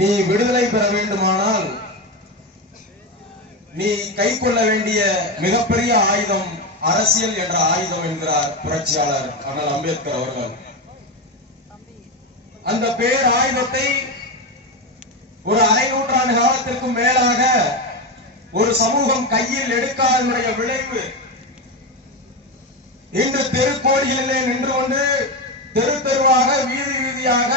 நீ விடுதலை பெற வேண்டுமானால் நீ கை கொள்ள வேண்டிய மிகப்பெரிய ஆயுதம் அரசியல் என்ற ஆயுதம் என்கிறார் புரட்சியாளர் அண்ணல் அம்பேத்கர் அவர்கள். அந்த பேர் ஆயுதத்தை ஒரு அரை நூற்றாண்டு காலத்திற்கும் மேலாக ஒரு சமூகம் கையில் எடுக்காதனுடைய விளைவு இன்று தெருக்கோடிகளிலே நின்று கொண்டு தெரு தெருவாக வீதி வீதியாக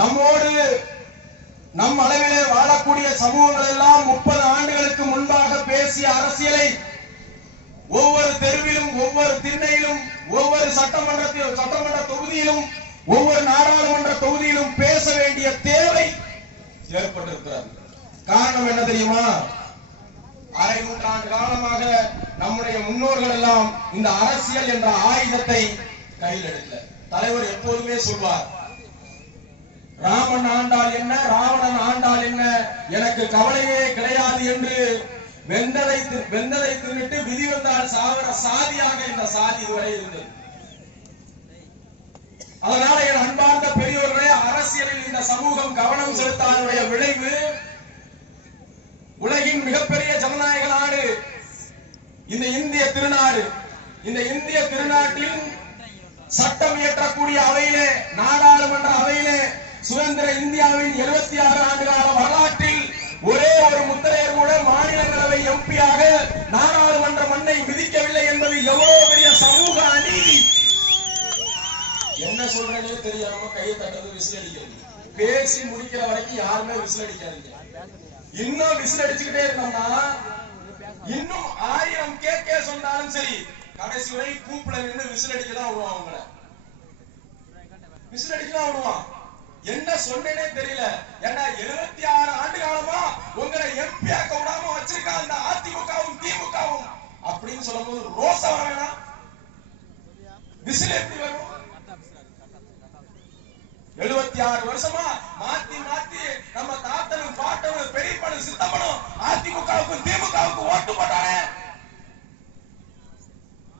நம்மோடு நம் அளவிலே வாழக்கூடிய சமூகங்கள் எல்லாம் 30 ஆண்டுகளுக்கு முன்பாக பேசிய அரசியலை ஒவ்வொரு தெருவிலும், ஒவ்வொரு திண்ணையிலும், ஒவ்வொரு சட்டமன்ற தொகுதியிலும், ஒவ்வொரு நாடாளுமன்ற தொகுதியிலும் பேச வேண்டிய தேவை ஏற்பட்டிருக்கிறது. காரணம் என்ன தெரியுமா? அரை நூற்றாண்டு காலமாக நம்முடைய முன்னோர்கள் எல்லாம் இந்த அரசியல் என்ற ஆயுதத்தை கையில் எடுக்கல. தலைவர் எப்போதுமே சொல்வார், ராமன் ஆண்டால் என்ன, ராவணன் ஆண்டால் என்ன, எனக்கு கவலையே கிடையாது என்று வெந்ததை தின்னுட்டு விதி வந்தால் சாகிற சாதியாக இந்த சாதி இதுவரை இருந்தது. அதனால என் அன்பார்ந்த பெரியோர்களே, அரசியலில் இந்த சமூகம் கவனம் செலுத்தாதனுடைய விளைவு உலகின் மிகப்பெரிய ஜனநாயக நாடு இந்த இந்திய திருநாடு. இந்த இந்திய திருநாட்டில் சட்டம் இயற்றக்கூடிய அவையிலே, நாடாளுமன்ற அவையிலே சுதந்திர இந்தியாவின் 76 ஆண்டு கால வரலாற்றில் ஒரே ஒரு முத்திரையர் கூட மாநிலங்களவை எம்பியாக நாடாளுமன்ற மண்ணை மிதிக்கவில்லை என்பது எவ்வளவு பெரிய சமூக அநீதி. என்ன சொல்றேனே தெரியாம கையை தட்டது, விசில் அடிக்கிறது. பேசி முடிக்கிற வரைக்கும் யாருமே விசில் அடிக்காதீங்க. இன்னும் விசில் அடிச்சுக்கிட்டே இருந்தோம்னா இன்னும் 1000 கேட்க சொன்னாலும் சரி, கடைசி வரை கூப்பிட நின்று விசில் அடிக்கதான் விடுவான். அவங்கள விசில் அடிக்கதான் விடுவான். என்ன சொன்னேனே தெரியல. ஏன்னா 76 ஆண்டு காலமா உங்களை எம்பி ஆக்க விடாம வச்சிருக்க அந்த அதிமுகவும் திமுகவும் அப்படின்னு சொல்லும் போது ரோசம் வர வேணாம்? விசில் எப்படி வரும்? 76 வருஷமா மாத்தி மாத்தி நம்ம தாத்தனும் பாட்டனும் பெரியப்பனும் சித்தப்பனும் அதிமுகவுக்கும் திமுகவுக்கும் ஓட்டு போட்டானே.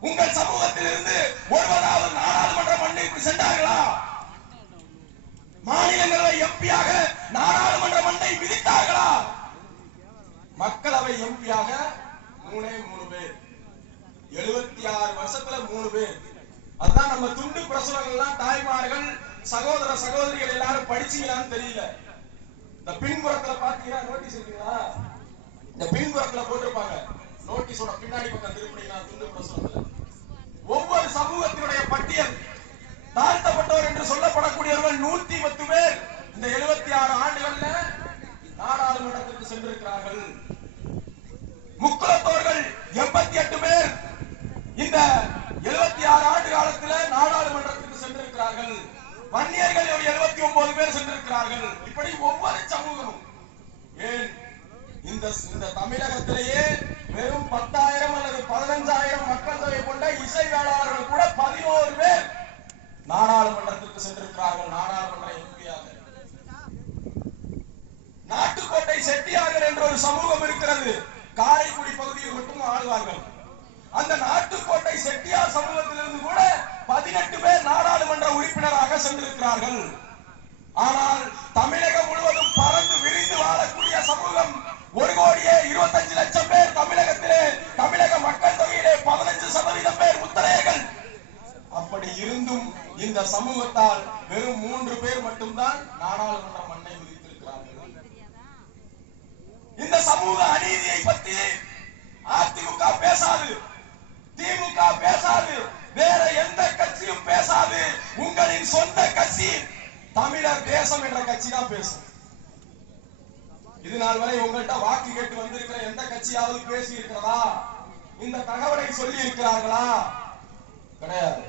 உங்கள் சமூகத்தில் இருந்து ஒருவராவது நாடாளுமன்ற மண்ணுக்கு சென்றார்களா? மாநிலங்களவை எம்பியாக நாடாளுமன்ற மண்ணை விதித்தார்களா? மக்களவை எம்பியாக 3 பேர், 76 வருஷத்துல 3 பேர். அதுதான் நம்ம துண்டு பிரசுரங்கள்லாம் தாய்மார்கள் சகோதர சகோதரிகள் எல்லாரும் படிச்சீங்களான்னு தெரியல. இந்த பின்புறத்துல பாத்தீங்கன்னா நோட்டீஸ் இருக்குங்களா? இந்த பின்புறத்துல போட்டிருப்பாங்க. நோட்டீஸோட பின்னாடி பக்கம் திருப்பினா துண்டு பிரசுரத்துல ஒவ்வொரு சமூகத்தினுடைய பட்டியல். தாழ்த்தப்பட்டவர் என்று சொல்லப்படக்கூடியவர்கள் 110 பேர் இந்த 76 ஆண்டுகள்ல நாடாளுமன்றத்திற்கு சென்றிருக்கிறார்கள். முக்குலத்தோர்கள் 88 பேர் இந்த 76 ஆண்டு காலத்தில் நாடாளுமன்றத்திற்கு சென்றிருக்கிறார்கள். வன்னியர்கள் 79 பேர் சென்றிருக்கிறார்கள். இப்படி ஒவ்வொரு சமூகமும், ஏன் இந்த தமிழகத்திலேயே வெறும் 10,000 அல்லது 15,000 மக்கள் தொகை கொண்ட இசை வேளாளர்கள் கூட 11 பேர் நாடாளுமன்றத்திற்கு சென்றிருக்கிறார்கள். நாடாளுமன்ற எம்பியாக நாட்டுக்கோட்டை செட்டியார்கள் என்ற ஒரு சமூகம் இருக்கிறது. காரைக்குடி பகுதியில் மட்டும் ஆளுவார்கள். அந்த நாட்டுக்கோட்டை செட்டியார் சமூகத்திலிருந்து கூட 18 பேர் நாடாளுமன்ற உறுப்பினராக சென்றிருக்கிறார்கள். ஆனால் தமிழகம் முழுவதும் பறந்து விரிந்து வாழக்கூடிய சமூகம் 1,25,00,000 பேர் தமிழகத்திலே, தமிழக மக்கள் தொகையிலே 15% பேர் முத்தரையர்கள். அப்படி இருந்தும் இந்த சமூகத்தால் வெறும் 3 பேர் மட்டும்தான் நாடாளுமன்ற மண்ணை விதித்திருக்கிறார்கள். இந்த சமூக அநீதியை பற்றி அதிமுக பேசாது, திமுக பேசாது, வேற எந்த கட்சியும் பேசாது. உங்களின் சொந்த கட்சி தமிழர் தேசம் என்ற கட்சி தான் பேசும். இது நாள் வரை உங்கள்கிட்ட வாக்கு கேட்டு வந்திருக்கிற எந்த கட்சியாவது பேசி இருக்கிறதா? இந்த தகவலை சொல்லி இருக்கிறார்களா? கிடையாது.